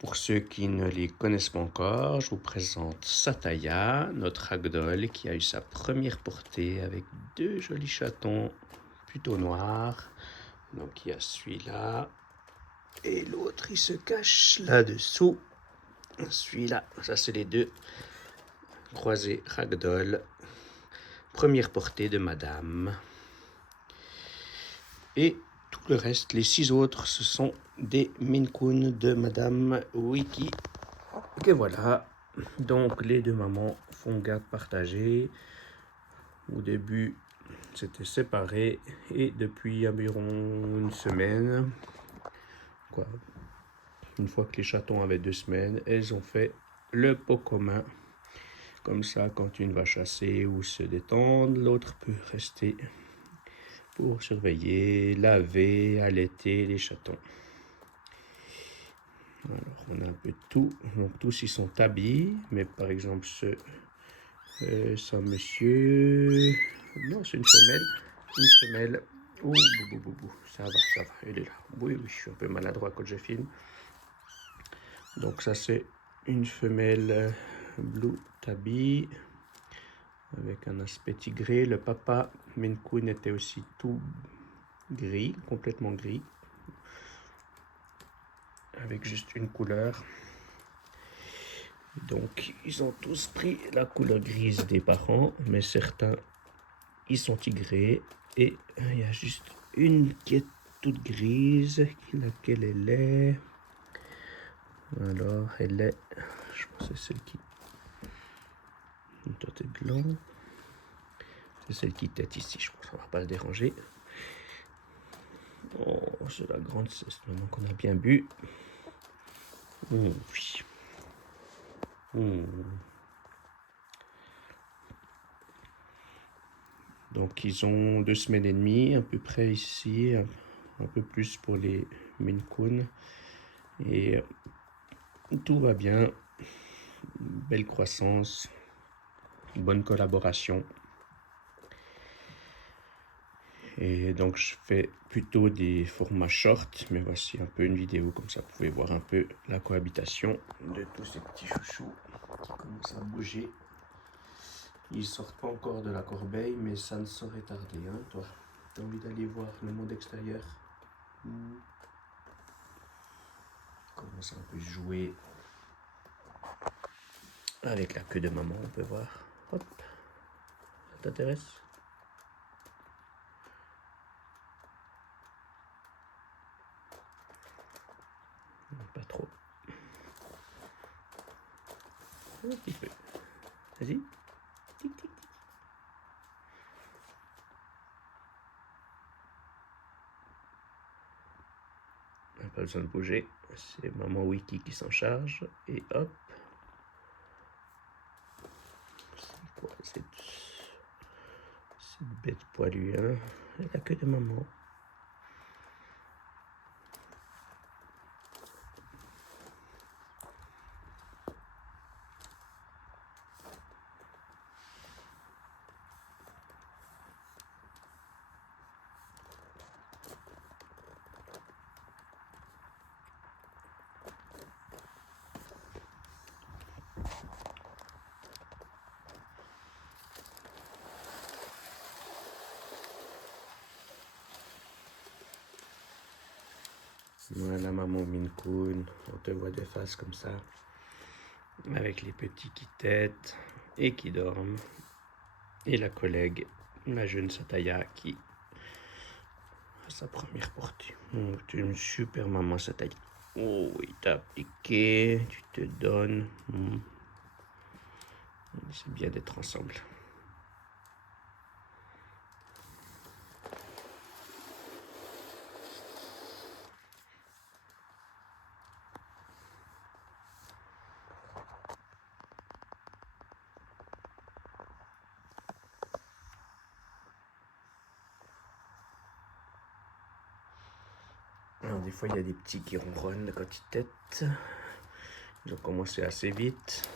Pour ceux qui ne les connaissent pas encore, je vous présente Sataya, notre ragdoll qui a eu sa première portée avec deux jolis chatons plutôt noirs. Donc il y a celui-là et l'autre il se cache là-dessous. Celui-là, ça c'est les deux croisés ragdoll. Première portée de madame. Et tout le reste, les 6 autres, ce sont des Maine Coon de madame Wiki. Et voilà, donc les deux mamans font garde partagée. Au début, c'était séparé et depuis environ une semaine, une fois que les chatons avaient 2 semaines, elles ont fait le pot commun. Comme ça, quand une va chasser ou se détendre, l'autre peut rester pour surveiller, laver, allaiter les chatons. Alors, on a un peu de tout. Donc, tous ils sont habillés, mais par exemple, ça, monsieur... Non, c'est une femelle. Une femelle. Oh, bou. Ça va, elle est là. Oui, je suis un peu maladroit quand je filme. Donc, ça, c'est une femelle Blue Tabby avec un aspect tigré. Le papa Maine Coon était aussi tout gris, complètement gris, avec juste une couleur. Donc, ils ont tous pris la couleur grise des parents, mais certains, ils sont tigrés. Et il y a juste une qui est toute grise, laquelle elle est. Alors, elle est, je pense que c'est celle qui doit être blanc. C'est celle qui tête ici, je pense qu'on va pas le déranger. Oh, c'est la grande sieste maintenant qu'on a bien bu. Oui. Donc ils ont 2 semaines et demie à peu près ici, un peu plus pour les Maine Coon. Et tout va bien, belle croissance, bonne collaboration. Et donc je fais plutôt des formats short, mais voici un peu une vidéo, comme ça vous pouvez voir un peu la cohabitation de tous ces petits chouchous qui commencent à bouger. Ils sortent pas encore de la corbeille, mais ça ne saurait tarder, hein, toi. T'as envie d'aller voir le monde extérieur? Commence un peu jouer avec la queue de maman, on peut voir. Hop, ça t'intéresse? Pas trop. Un petit peu. Vas-y. Tic, tic, tic. On n'a pas besoin de bouger. C'est maman Wiki qui s'en charge. Et hop. C'est quoi cette bête poilue, hein? La queue de maman. Voilà maman Maine Coon, on te voit de face comme ça, avec les petits qui têtent et qui dorment. Et la collègue, la jeune Sataya, qui a sa première portée. Oh, tu es une super maman Sataya. Oh, il t'a appliqué, tu te donnes. C'est bien d'être ensemble. Alors, des fois, il y a des petits qui ronronnent quand ils têtent. Ils ont commencé assez vite.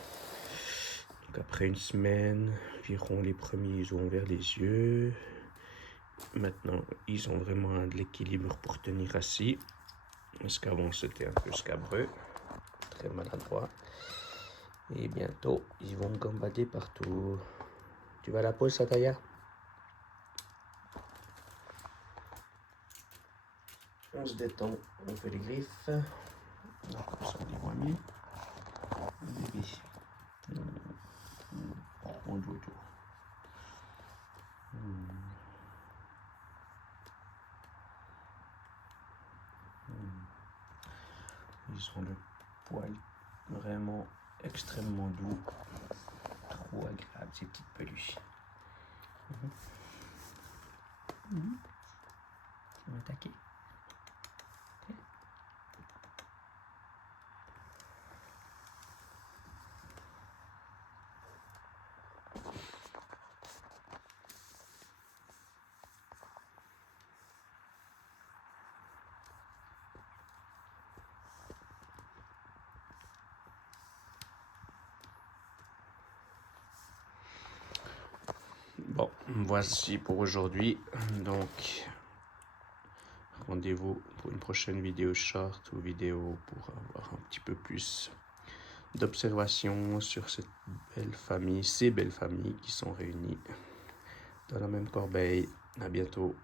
Donc, après une semaine, environ les premiers, ils ont ouvert les yeux. Maintenant, ils ont vraiment de l'équilibre pour tenir assis. Parce qu'avant, c'était un peu scabreux. très maladroits. Et bientôt, ils vont gambader partout. Tu vas à la pause, Sataya? On se détend, on fait les griffes. Donc, ça, on y voit mieux. Bébé. On joue autour. Ils ont le poil vraiment extrêmement doux. Trop agréable, ces petites peluches. Tu vas attaquer. Bon, voici pour aujourd'hui. Donc, rendez-vous pour une prochaine vidéo short ou vidéo pour avoir un petit peu plus d'observations sur cette belle famille, ces belles familles qui sont réunies dans la même corbeille. À bientôt.